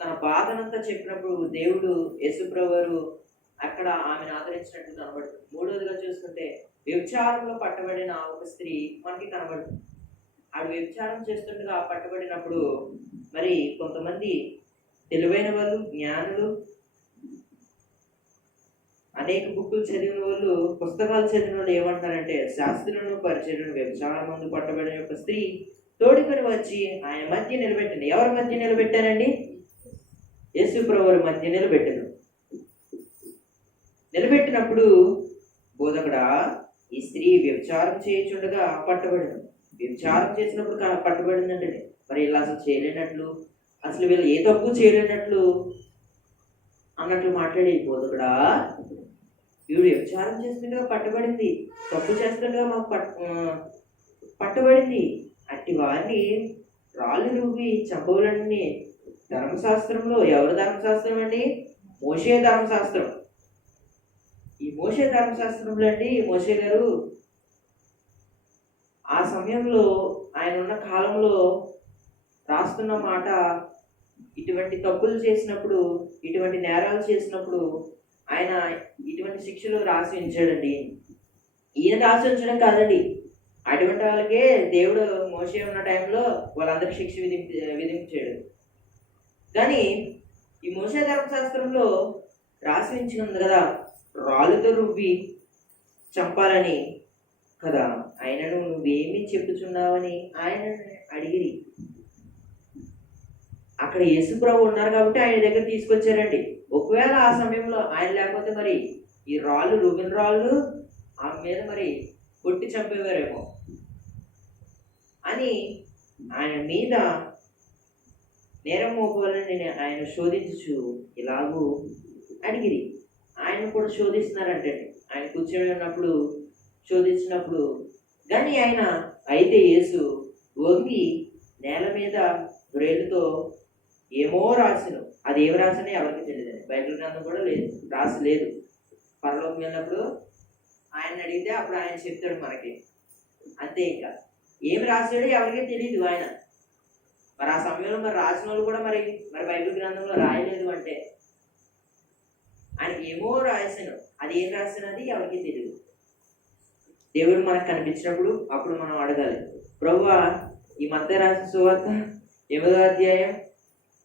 తన బాధనంతా చెప్పినప్పుడు దేవుడు యేసుప్రభు వారు అక్కడ ఆమెను ఆదరించినట్టు కనబడుతుంది. మూడోదిగా చూసుకుంటే వ్యభిచారంలో పట్టబడిన ఒక స్త్రీ మనకి కనబడుతుంది. ఆడు వ్యభిచారం చేస్తుండగా పట్టబడినప్పుడు మరి కొంతమంది తెలివైన వాళ్ళు, జ్ఞానులు, అనేక బుక్కులు చదివిన వాళ్ళు, పుస్తకాలు చదివిన వాళ్ళు ఏమంటారంటే, శాస్త్రులను పరిచర్యలను వ్యభిచారం ముందు పట్టబడిన ఒక స్త్రీ తోడుకొని వచ్చి ఆయన మధ్య నిలబెట్టింది. ఎవరి మధ్య నిలబెట్టారండి? యేసుప్రభు మధ్య నిలబెట్టారు. నిలబెట్టినప్పుడు, బోధకుడా, ఈ స్త్రీ వ్యభిచారం చేయుచుండగా పట్టబడింది. వ్యభిచారం చేసినప్పుడు పట్టబడిందంటే మరి ఇలా అసలు చేయలేనట్లు, అసలు వీళ్ళు ఏ తప్పు చేయలేనట్లు అన్నట్లు మాట్లాడి, బోధకుడా, వీడు వ్యభిచారం చేస్తుండగా పట్టబడింది, తప్పు చేస్తుండగా మాకు పట్టబడింది, అట్టి వారిని రాళ్ళు రువ్వి చంపవలనని ధర్మశాస్త్రంలో. ఎవరి ధర్మశాస్త్రం అండి? మోషే ధర్మశాస్త్రం. ఈ మోషే ధర్మశాస్త్రంలో అండి, మోషే గారు ఆ సమయంలో ఆయన ఉన్న కాలంలో రాస్తున్న మాట, ఇటువంటి తప్పులు చేసినప్పుడు, ఇటువంటి నేరాలు చేసినప్పుడు ఆయన ఇటువంటి శిక్షలు రాసి ఉంచాడండి. ఈయన రాసి ఉంచడం కాదండి, అటువంటి వాళ్ళకే దేవుడు మోషే ఉన్న టైంలో వాళ్ళందరికీ శిక్ష విధించాడు. కానీ ఈ మోషే ధర్మశాస్త్రంలో రాసి ఉంచింది కదా, రాళ్ళుతో రువ్వి చంపాలని కదా. ఆయనను నువ్వేమి చెప్పుచున్నావని ఆయన అడిగిరి. అక్కడ యేసుప్రభు ఉన్నారు కాబట్టి ఆయన దగ్గర తీసుకొచ్చారండి. ఒకవేళ ఆ సమయంలో ఆయన లేకపోతే మరి ఈ రాళ్ళు, రువ్విన రాళ్ళు ఆమె మీద మరి కొట్టి చంపేవారేమో అని ఆయన మీద నేరం మోపవాలని ఆయన శోధించు ఇలాగూ అడిగిరి. ఆయన కూడా శోధిస్తున్నారంటే ఆయన కూర్చొని ఉన్నప్పుడు శోధించినప్పుడు కానీ ఆయన అయితే యేసు వంగి నేల మీద వ్రేలుతో ఏమో రాసిను. అది ఏమి రాసినా ఎవరికి తెలియదండి. బైబిల్ గ్రంథం కూడా లేదు, రాసి లేదు. పరలోకం వెళ్ళినప్పుడు ఆయన అడిగితే అప్పుడు ఆయన చెప్తాడు మనకి. అంతే, ఇంకా ఏమి రాసాడో ఎవరికీ తెలియదు ఆయన. మరి ఆ సమయంలో మరి రాసిన వాళ్ళు కూడా మరి బైబిల్ గ్రంథంలో రాయలేదు అంటే ఆయన ఏమో రాసాను, అది ఏం రాసినది ఎవరికి తెలియదు. దేవుడు మనకు కనిపించినప్పుడు అప్పుడు మనం అడగాలి, ప్రభువా ఈ మత్తయి రాసిన సువార్త 8వ అధ్యాయం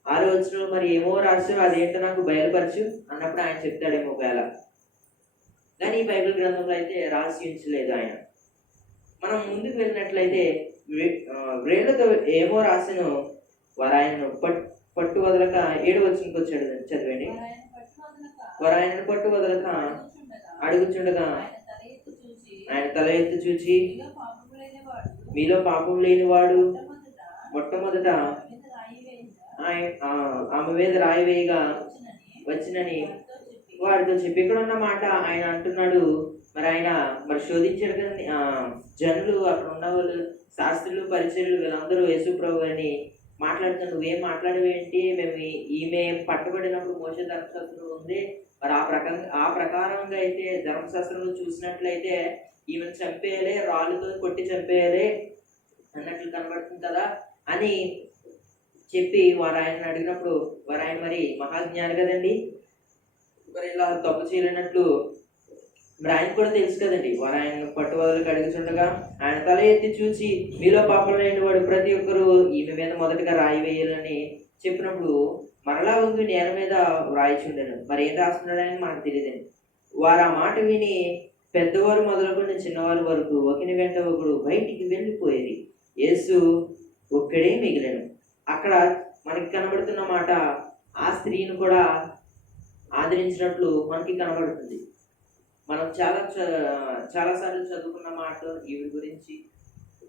6వ వచనంలో మరి ఏమో రాసావు, అదేంటో నాకు బయలుపరచు అన్నప్పుడు ఆయన చెప్తాడేమో ఒకవేళ. కానీ ఈ బైబిల్ గ్రంథంలో అయితే రాసి ఉంచలేదు ఆయన. మనం ముందుకు వెళ్ళినట్లయితే వ్రేళ్లతో ఏమో రాసిను వారు ఆయనను పట్టు వదలక 7వ వచనంకి వచ్చాడు, చదివండి. వారు ఆయనను పట్టు వదలక అడుగుచుండగా ఆయన తల ఎత్తి చూచి మీలో పాపం లేనివాడు మొట్టమొదట ఆమె మీద రాయి వేయగా వచ్చినని వాడితో చెప్పి. ఇక్కడ ఉన్న మాట ఆయన అంటున్నాడు. మరి ఆయన శోధించాడు కదా జనులు, అక్కడ ఉన్న వాళ్ళు శాస్త్రులు పరిచయులు వీళ్ళందరూ యేసు ప్రభు అని మాట్లాడుతున్నారు. నువ్వేం మాట్లాడవేంటి, మేము ఈమె పట్టబడినప్పుడు మోషే ధర్మశాస్త్రం ఉంది, మరి ఆ ప్రకారంగా అయితే ధర్మశాస్త్రంలో చూసినట్లయితే ఈమెను చంపేయాలి, రాళ్ళతో కొట్టి చంపేయాలి అన్నట్లు కనబడుతుంది కదా అని చెప్పి వారు ఆయన అడిగినప్పుడు వారు ఆయన మరి మహాజ్ఞాని కదండి, మరి ఇలా తప్పు చేయలేనట్లు మరి ఆయన కూడా తెలుసు కదండి. వారు ఆయన పట్టువదలకు అడుగుతుండగా ఆయన తల ఎత్తి చూసి మీలో పాపం లేని వాడు ప్రతి ఒక్కరు ఈమె మీద మొదటగా రాయి వేయాలని చెప్పినప్పుడు మరలా వంగి నేల మీద రాయిచుండెను. మరి ఏం రాస్తున్నాడని మనకు తెలియదండి. వారు ఆ మాట విని పెద్దవారు మొదలుకొని చిన్నవారి వరకు ఒకని వెంట ఒకడు బయటికి వెళ్ళిపోయేది. యేసు ఒక్కడే మిగిలిను. అక్కడ మనకి కనబడుతున్న మాట ఆ స్త్రీని కూడా ఆదరించినట్లు మనకి కనబడుతుంది. మనం చాలాసార్లు చదువుకున్న మాట ఈవిడ గురించి,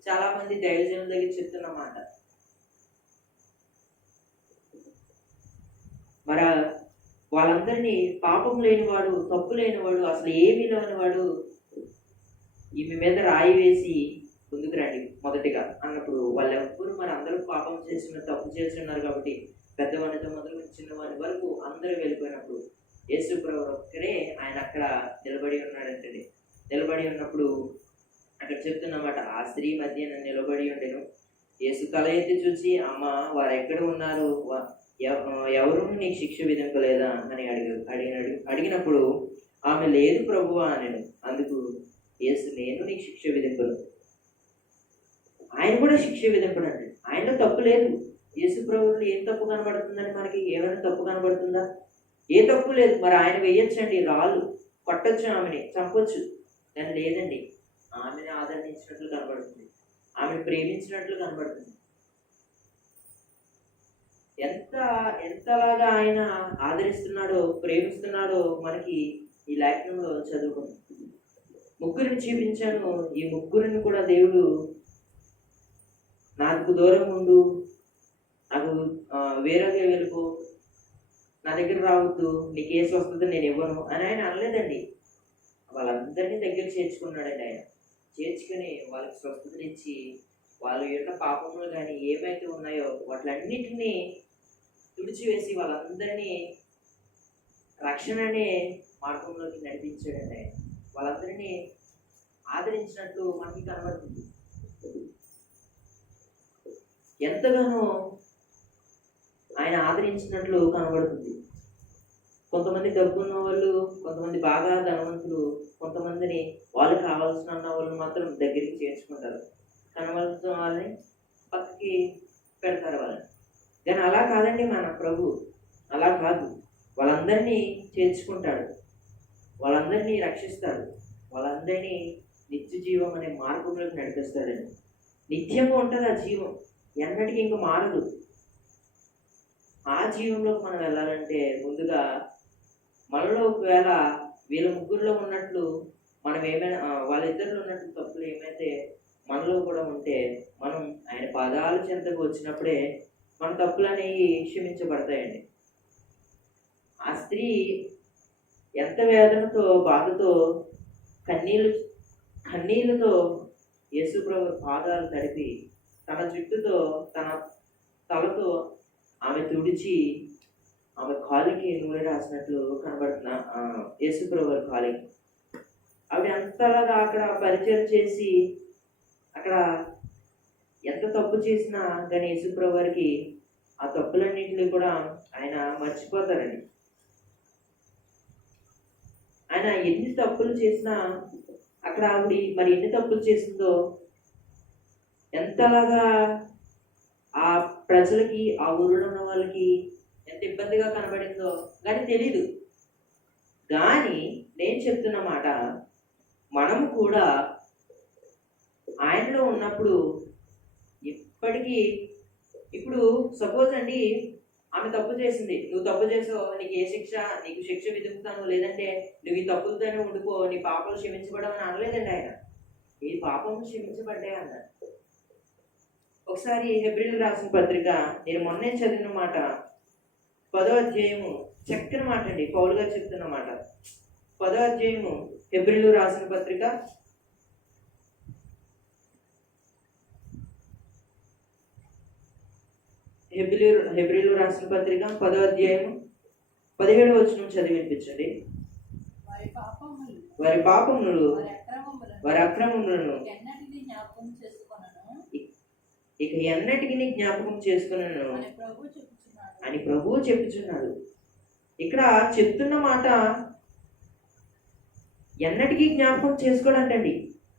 చాలా మంది దైవజనుల దగ్గర చెప్తున్న మాట. మరి వాళ్ళందరినీ పాపం లేనివాడు, తప్పు లేనివాడు, అసలు ఏమీ లేనివాడు ఈమె మీద రాయి వేసి ముందుకు రండి మొదటిగా అన్నప్పుడు వాళ్ళెవ్వరూ మరి అందరూ పాపం చేసిన తప్పు చేస్తున్నారు కాబట్టి పెద్దవాడితో మొదలు చిన్నవాడి వరకు అందరూ వెళ్ళిపోయినప్పుడు యేసు ప్రభు ఒక్కడే ఆయన అక్కడ నిలబడి ఉన్నాడంటండి. నిలబడి ఉన్నప్పుడు అక్కడ చెప్తున్నమాట, ఆ స్త్రీ మధ్య నిలబడి ఉండెను. యేసు తల ఎత్తి చూసి అమ్మ వారు ఎక్కడ ఉన్నారు, ఎవరు నీకు శిక్ష విధింపలేదా అని అడిగినప్పుడు ఆమె లేదు ప్రభువా అనెను. అందుకు యేసు నేను నీకు శిక్ష విధింపను. ఆయన కూడా శిక్ష విధింపడండి. ఆయనలో తప్పు లేదు. యేసు ప్రభువులో ఏం తప్పు కనబడుతుందని మనకి ఏమైనా తప్పు కనబడుతుందా? ఏ తప్పు లేదు. మరి ఆయన వేయొచ్చండి రాళ్ళు, కొట్టచ్చు, ఆమెని చంపొచ్చు. కానీ లేదండి, ఆమెను ఆదరించినట్లు కనబడుతుంది, ఆమెను ప్రేమించినట్లు కనబడుతుంది. ఎంతలాగా ఆయన ఆదరిస్తున్నాడో ప్రేమిస్తున్నాడో మనకి ఈ లేఖనంలో చదువుకున్నాం. ముగ్గురిని చూపించాను, ఈ ముగ్గురిని కూడా దేవుడు నాకు దూరం ఉండు, నాకు వేరేగా వెళ్ళిపో, నా దగ్గర రావద్దు, నీకు ఏ స్వస్థత నేను ఇవ్వను అని ఆయన అనలేదండి. వాళ్ళందరినీ దగ్గర చేర్చుకున్నాడండి. ఆయన చేర్చుకుని వాళ్ళకి స్వస్థతనిచ్చి వాళ్ళ యొక్క పాపములు కానీ ఏవైతే ఉన్నాయో వాటిలన్నిటినీ తుడిచివేసి వాళ్ళందరినీ రక్షణ అనే మార్గంలోకి నడిపించాడండి. ఆయన వాళ్ళందరినీ ఆదరించినట్లు మనకి కనబడుతుంది. ఎంతగానో ఆయన ఆదరించినట్లు కనబడుతుంది. కొంతమంది డబ్బున్న వాళ్ళు, కొంతమంది బాగా ధనవంతులు, కొంతమందిని వాళ్ళు కావాల్సిన వాళ్ళు మాత్రం దగ్గరికి చేర్చుకుంటారు, కనబడుతున్న వాళ్ళని పక్కకి పెడతారు వాళ్ళని. కానీ అలా కాదండి మన ప్రభు, అలా కాదు. వాళ్ళందరినీ చేర్చుకుంటాడు, వాళ్ళందరినీ రక్షిస్తాడు, వాళ్ళందరినీ నిత్య జీవం అనే మార్గంలోకి నడిపిస్తాడండి. నిత్యంగా ఉంటుంది ఆ జీవం, ఎన్నటికీ ఇంకా మారదు. ఆ జీవంలోకి మనం వెళ్ళాలంటే ముందుగా మనలో ఒకవేళ వీళ్ళ ముగ్గురులో ఉన్నట్లు మనం ఏమైనా వాళ్ళిద్దరిలో ఉన్నట్లు తప్పులు ఏమైతే మనలో కూడా ఉంటే మనం ఆయన పాదాల చెంతకు వచ్చినప్పుడే మన తప్పులు అనేవి క్షమించబడతాయండి. ఆ స్త్రీ ఎంత వేదనతో బాధతో కన్నీళ్ళతో యేసుప్రభు పాదాలు తడిపి తన జుట్టుతో తన తలతో ఆమె తుడిచి ఆమె కాలికి నూనె రాసినట్లు కనబడుతున్న యేసుప్రభు కాలికి ఆవిడ ఎంతలాగా అక్కడ పరిచయం చేసి అక్కడ ఎంత తప్పు చేసినా కానీ యేసుప్రభు వారికి ఆ తప్పులన్నింటినీ కూడా ఆయన మర్చిపోతారండి. ఆయన ఎన్ని తప్పులు చేసినా అక్కడ ఆవిడ మరి ఎన్ని తప్పులు చేసిందో, ఎంతలాగా ఆ ప్రజలకి ఆ ఊరిలో ఉన్న వాళ్ళకి ఎంత ఇబ్బందిగా కనబడిందో కానీ తెలీదు. కానీ నేను చెప్తున్న మాట, మనం కూడా ఆయనలో ఉన్నప్పుడు ఇప్పటికీ ఇప్పుడు సపోజ్ అండి, ఆమె తప్పు చేసింది, నువ్వు తప్పు చేసావు, నీకు శిక్ష విధిస్తాను, లేదంటే నువ్వు ఈ తప్పులతోనే ఉండిపో, నీ పాపలు క్షమించబడడం అని అనలేదండి ఆయన. ఈ పాపము క్షమించబడ్డాయి అన్నారు. ఒకసారి హెబ్రీయులకు రాసిన పత్రిక నేను మొన్నే చదివిన మాట 10వ అధ్యాయము, చక్కని మాట అండి, పౌలు గారు చెప్తున్న మాట. 10వ అధ్యాయము హెబ్రీయులకు రాసిన పత్రిక 10వ అధ్యాయము 17వ వచనం చదివి వినిపించండి. వారి పాపములు వారి అక్రమములను ఇక ఎన్నటికి జ్ఞాపకం చేసుకున్నాను అని ప్రభువు చెప్పుచున్నాడు. ఇక్కడ చెప్తున్న మాట ఎన్నటికీ జ్ఞాపకం చేసుకోడంటండి.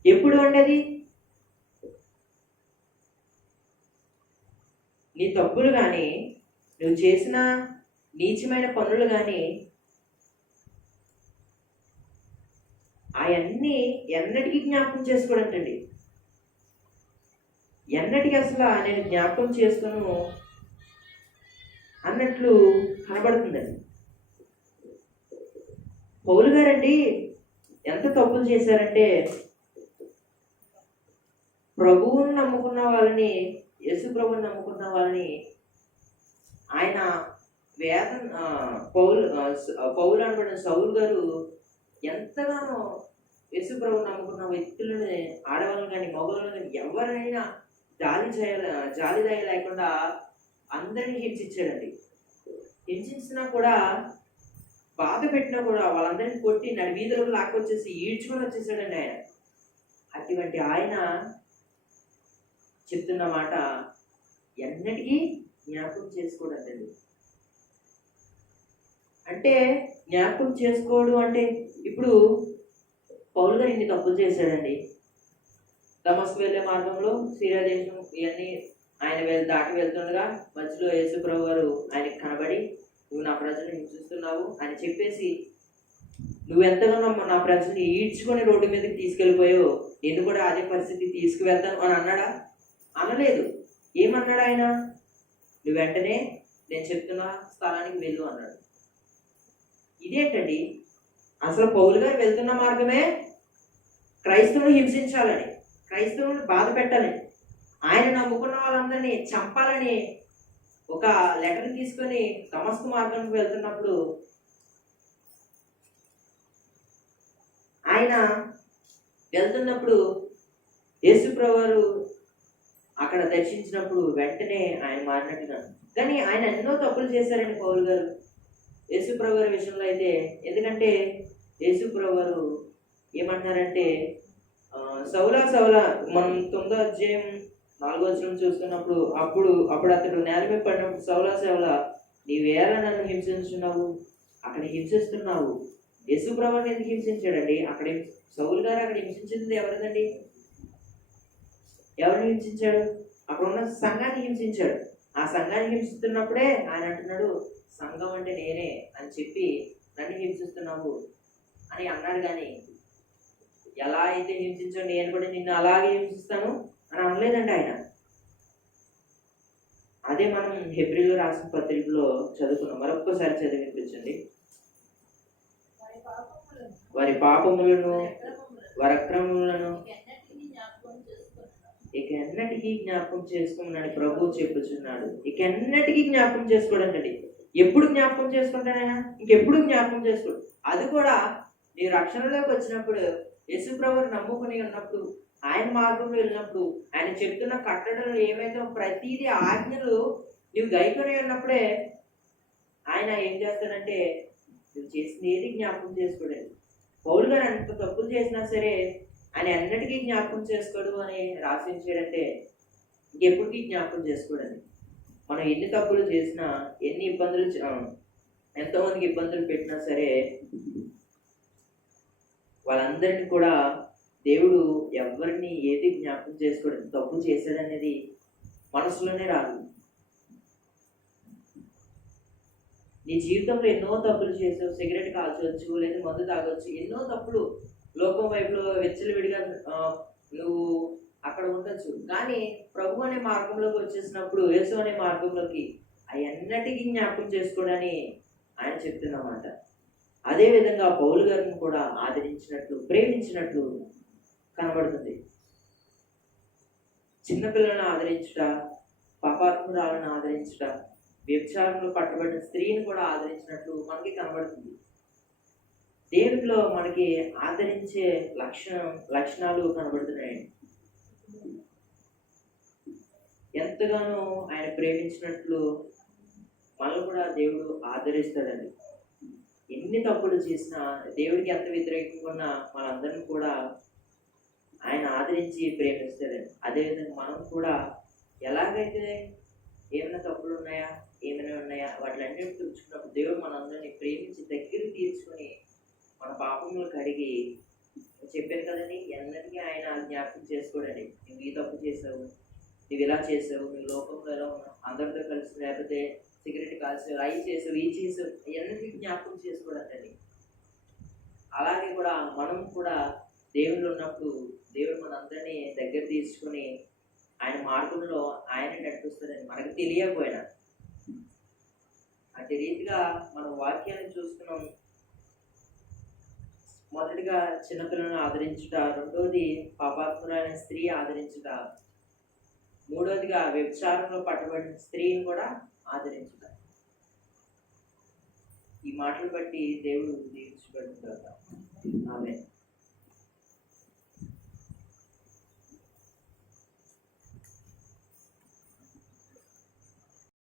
ఎప్పుడు అండి? నీ తప్పులు కానీ, నువ్వు చేసిన నీచమైన పనులు కానీ అవన్నీ ఎన్నటికీ జ్ఞాపకం చేసుకోడంటండి. ఎన్నటికి అసలు నేను జ్ఞాపకం చేసుకోను అన్నట్లు కనబడుతుందండి. పౌలు గారండి ఎంత తప్పులు చేశారంటే, ప్రభువుని నమ్ముకున్న వాళ్ళని, యేసు ప్రభువుని నమ్ముకున్న వాళ్ళని ఆయన పౌలు అనబడిన సౌలు గారు ఎంతగానో యేసు ప్రభువుని నమ్ముకున్న వ్యక్తులని, ఆడవాళ్ళని కానీ మగవాళ్ళని కానీ ఎవరైనా జాలి దయ లేకుండా అందరినీ హింసించాడండి. హింసించినా కూడా, బాధ పెట్టినా కూడా వాళ్ళందరినీ కొట్టి నడి వీధులకు లాక్కొచ్చేసి ఈడ్చుకొని వచ్చేసాడండి ఆయన. అటువంటి ఆయన చెప్తున్న మాట ఎన్నటికీ జ్ఞాపకం చేసుకోవడండి. అంటే జ్ఞాపకం చేసుకోవడం అంటే, ఇప్పుడు పౌలు గారు ఇన్ని తప్పులు చేశాడండి. దమస్కు వెళ్ళే మార్గంలో సిరియా దేశం ఇవన్నీ ఆయన దాటి వెళ్తుండగా మధ్యలో యేసు ప్రభు గారు ఆయనకి కనబడి, నువ్వు నా ప్రజలను హింసిస్తున్నావు అని చెప్పేసి, నువ్వు ఎంతగానో నా ప్రజల్ని ఈడ్చుకొని రోడ్డు మీదకి తీసుకెళ్ళిపోయావు, నేను కూడా అదే పరిస్థితి తీసుకువెళ్తాను అని అన్నాడా? అనలేదు. ఏమన్నాడు ఆయన? నువ్వు వెంటనే నేను చెప్తున్న స్థలానికి వెళ్ళు అన్నాడు. ఇదేంటండి? అసలు పౌలు గారు వెళ్తున్న మార్గమే క్రైస్తవుని హింసించాలని, క్రైస్తవుని బాధ పెట్టాలని, ఆయన నమ్ముకున్న వాళ్ళందరినీ చంపాలని ఒక లెటర్ తీసుకొని దమస్కు మార్గానికి వెళ్తున్నప్పుడు ఆయన వెళ్తున్నప్పుడు యేసు ప్రభువు అక్కడ దర్శించినప్పుడు వెంటనే ఆయన మారినట్టున్నాడు. కానీ ఆయన ఎన్నో తప్పులు చేశారండి పౌలు గారు యేసు ప్రభు గారి విషయంలో అయితే. ఎందుకంటే యేసు ప్రభు గారు ఏమంటున్నారంటే, సౌలా మనం 9వ అధ్యాయం 4వ వచనం చూస్తున్నప్పుడు అప్పుడు అతడు నేల మీద పడినప్పుడు, సౌలా నీవేళ నన్ను హింసించున్నావు, అక్కడ హింసిస్తున్నావు. యేసు ప్రభువుని ఎందుకు హింసించాడండి? అక్కడ సౌలు గారు అక్కడ హింసించింది ఎవరిదండి? ఎవరిని హింసించాడు? అక్కడ ఉన్న సంఘాన్ని హింసించాడు. ఆ సంఘాన్ని హింసిస్తున్నప్పుడే ఆయన అంటున్నాడు, సంఘం అంటే నేనే అని చెప్పి నన్ను హింసిస్తున్నావు అని అన్నాడు. కానీ ఎలా అయితే హింసించాడు, నేను కూడా నిన్ను అలాగే హింసిస్తాను అని అనలేదండి ఆయన. అదే మనం హెబ్రీయులకు రాసిన పత్రికలో చదువుకున్నాం. మరొక్కసారి చదివించండి. వారి పాపములను వారి అక్రమములను ఇక ఎన్నటికీ జ్ఞాపకం చేసుకున్నాడు ప్రభు చెప్పుచున్నాడు. ఇక ఎన్నటికీ జ్ఞాపకం చేసుకోడండి. ఎప్పుడు జ్ఞాపకం చేసుకుంటాడైనా? ఇంకెప్పుడు జ్ఞాపకం చేసుకోడు. అది కూడా నీ రక్షణలోకి వచ్చినప్పుడు, యేసు ప్రభువుని నమ్ముకుని ఉన్నప్పుడు, ఆయన మార్గంలో వెళ్ళినప్పుడు, ఆయన చెప్తున్న కట్టడలు ఏవైతే ప్రతిదీ ఆజ్ఞలు నువ్వు గైకొని ఉన్నప్పుడే ఆయన ఏం చేస్తాడంటే నువ్వు చేసిన ఏది జ్ఞాపకం చేసుకోడండి. పౌలు గారు ఎంత తప్పులు చేసినా సరే ఆయన ఎన్నటికీ జ్ఞాపకం చేసుకోడు అని రాసించాడంటే ఇంకెప్పటికీ జ్ఞాపకం చేసుకోడండి. మనం ఎన్ని తప్పులు చేసినా, ఎన్ని ఇబ్బందులు ఎంతోమందికి ఇబ్బందులు పెట్టినా సరే వాళ్ళందరినీ కూడా దేవుడు ఎవరిని ఏది జ్ఞాపకం చేసుకోడు. తప్పు చేశాడనేది మనసులోనే రాదు. నీ జీవితంలో ఎన్నో తప్పులు చేసావు. సిగరెట్ కాల్చవచ్చు, లేదా మందు తాగొచ్చు, ఎన్నో తప్పులు లోకం వైపులో విడిగా నువ్వు అక్కడ ఉండొచ్చు. కానీ ప్రభు అనే మార్గంలోకి వచ్చేసినప్పుడు, యేసు అనే మార్గంలోకి అవన్నిటికీ జ్ఞాపకం చేసుకోవడని ఆయన చెప్తున్నమాట. అదేవిధంగా పౌలు గారిని కూడా ఆదరించినట్లు, ప్రేమించినట్లు కనబడుతుంది. చిన్నపిల్లలను ఆదరించుట, పాపాత్మురాలను ఆదరించుట, వ్యభిచారంలో పట్టబడిన స్త్రీని కూడా ఆదరించినట్లు మనకి కనబడుతుంది. దేవుడిలో మనకి ఆదరించే లక్షణాలు కనబడుతున్నాయండి. ఎంతగానో ఆయన ప్రేమించినట్లు మనల్ని కూడా దేవుడు ఆదరిస్తాడండి. ఎన్ని తప్పులు చేసినా, దేవుడికి ఎంత వ్యతిరేకంగా ఉన్నా మనందరిని కూడా ఆయన ఆదరించి ప్రేమిస్తాడండి. అదేవిధంగా మనం కూడా ఎలాగైతే ఏమైనా తప్పులు ఉన్నాయా, ఏమైనా ఉన్నాయా, వాటిలన్నింటినీ చూసుకున్నప్పుడు దేవుడు మనందరినీ ప్రేమించి దగ్గరికి తీర్చుకొని మన పాపములు కడిగి, చెప్పాను కదండి, ఎన్నటికీ ఆయన జ్ఞాపకం చేసుకోడండి. నువ్వు ఈ తప్పు చేసావు, నువ్వు ఇలా చేసావు, నువ్వు లోకంలో ఎలా ఉన్నావు, అందరితో కలిసి లేకపోతే సిగరెట్ కాల్చావు, అవి చేసావు, ఈ చేసావు, ఎన్నటికీ జ్ఞాపకం చేసుకోడండి. అలాగే కూడా మనం కూడా దేవుళ్ళు ఉన్నప్పుడు దేవుడు మనందరినీ దగ్గర తీసుకొని ఆయన మార్గంలో ఆయన నడిపిస్తాడని మనకు తెలియకపోయినా. అదే రీతిగా మనం వాక్యాన్ని చూస్తున్నాం. మొదటిగా చిన్నపిల్లలను ఆదరించుట, రెండవది పాపాత్మురాలైన స్త్రీ ఆదరించుట, మూడవదిగా వ్యభిచారంలో పట్టబడిన స్త్రీని కూడా ఆదరించుట. ఈ మాటలు బట్టి దేవుడు దీవించబడుతుంటారు. ఆమేన్.